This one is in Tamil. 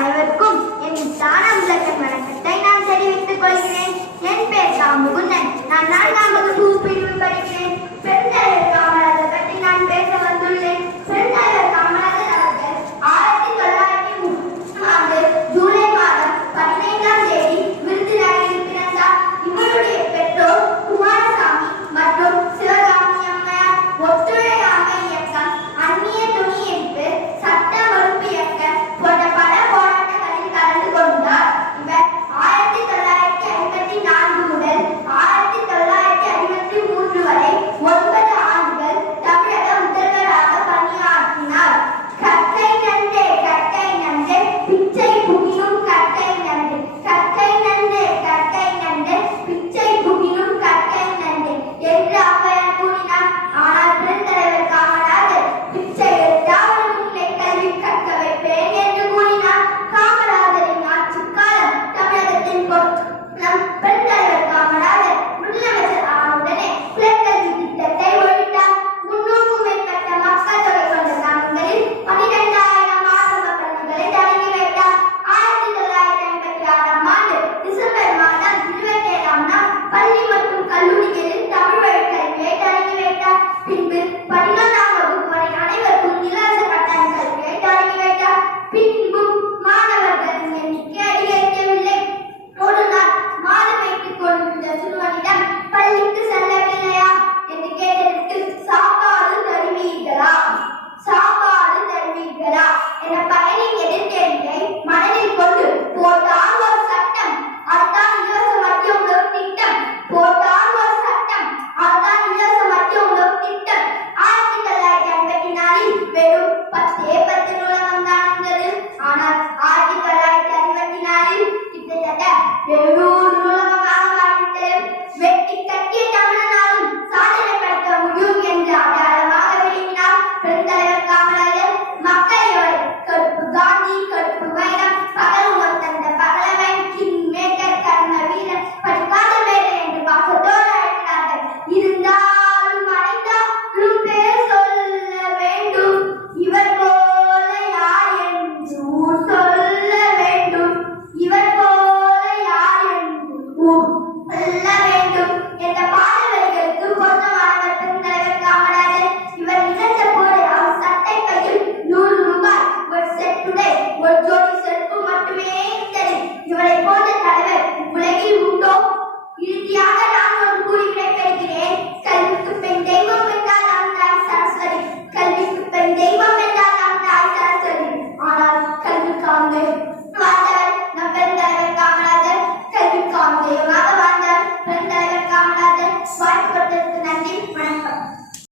அனைவருக்கும் என் தானம் விளக்கம் வணக்கத்தை நான் தெரிவித்துக் கொள்கிறேன். என் பெயர் முகுந்தன். நான் 4ஆம் வகுப்பு பிரிவு படிக்கிறேன். பெருந்தலைவர் காமராஜர் பற்றி நான் பேச வந்துள்ளேன். பெருந்தலைவர் காமராஜர் அவர்கள் 1903 ஆண்டு ஜூலை மாதம் 15ஆம் தேதி விருதுநகரில் பிறந்தார். இவருடைய பெற்றோர் குமாரசாமி மற்றும் சிவகாமி அம்மையார். ஒத்துழையாமை இயக்கம், அந்நிய துணி எரிப்பு, சட்ட மறுப்பு இயக்கம் போன்ற பல போராட்டங்களில் கலந்து கொண்டார். இவர் 1954 முதல் 1953 வரை 9 ஆண்டுகள் தமிழக முதல்வராக பணியாற்றினார். கற்கை நன்றே கற்கை நன்றே பிச்சை புகினும் கற்கை நன்றே, கற்கை நன்றே கற்கை நன்றே பிச்சை புகினும் கற்கை நன்றே என்று ஔவையார் கூறினார். ஆனால் பெருந்தலைவர் காமராஜர் பிச்சை எடுத்தாலும் இல்லை, கல்வி கற்க வைப்பேன் என்று கூறினார். காமராஜரின் ஆட்சி காலம் தமிழகத்தின் நம் பெருந்தலைவர் காமராஜர் முதலமைச்சர் ஆனவுடனே குலக்கல்வி திட்டத்தை ஒழித்தார். 300க்கும் மேற்பட்ட மக்கள் தொகை கொண்ட கிராமங்களில் 12,000 ஆரம்ப பள்ளிகளை தொடங்கி வைத்தார். 1956ஆம் ஆண்டு டிசம்பர் மாதம் 27ஆம் நாள் பள்ளி மற்றும் கல்லூரிகளில் தமிழ் வழி கல்வியை தொடங்கி வைத்தார். பின்பு 11ஆம் வகுப்பு வரை அனைவருக்கும் இலவச கட்டண கல்வியை தொடங்கி வைத்தார். பின்பும் மாணவர்களின் எண்ணிக்கை அதிகரிக்கவில்லை. ஒரு நாள் மாடு மேய்த்துக் கொண்டிருந்த சிறுவனிடம் பள்ளிக்கு செல்லவில்லையா என்று கேட்டதற்கு சாப்பாடு தருவீர்களா, சாப்பாடு தருவீர்களா என பையனின் எதிர்கேள்வியை மனதில் கொண்டு போட்டால் ஒரு சட்டம், அதுதான் இலவச மதிய உணவு திட்டம். போட்டால் ஒரு சட்டம், அதுதான் இலவச மதிய உணவு திட்டம். 1954இல் வெறும் 10 நூலகம் தான் இருந்தது. ஆனால் 1964இல் கிட்டத்தட்ட 700 நூலகமாக மாறிவிட்டது. வெட்டி கட்டிய தமிழனாலும் சாதனை படைக்க முடியும் என்று அடையாளமாக விளங்கினார் பெருந்தலைவர் காமராஜர். மக்கள் எவரை கருப்பு காந்தி, கருப்பு வைரம், பகல் உணர் தந்த பகலவை, கிங் மேக்கர், கர்ண வீரர், படிக்காத மேடை என்று பாசத்தோடு அழைக்கிறார்கள். இருந்தாலும் அனைத்தாலும் பேர் சொல்ல வேண்டும், இவர் போல யார் என்று ஊர் சொல்ல வேண்டும், இவர் போல யார் என்று ஊர் சொல்ல வேண்டும் என்ற பாடல் வரிகளுக்கு பொருத்தமானவர் பெருந்தலைவர் காமராஜர். இவர் இழந்த போது அவர் சட்டை கையில் 100 ரூபாய், ஒரு செட்டுடை, ஒரு ஜோடி செருப்பு மட்டுமே இருந்தது. இவரை போன்ற தலைவர் உலகில் உண்டோ? இறுதியாக நான் ஒரு கூறி விடைபெறுகிறேன். கல்விக்கு பெண் தெய்வம் என்றால் நம் தாய் சரஸ்வதி, கல்விக்கு பெண் தெய்வம் என்றால் நம் தாய் சரஸ்வதி. ஆனால் கல்விக்கான வாழ்ந்தவர் நம் பெருந்தலைவர் காமராஜர். கல்விக்கான தெய்வமாக வாழ்ந்தவர் பெருந்தலைவர் காமராஜர். வாய்ப்பு கொடுத்ததற்கு நன்றி, வணக்கம்.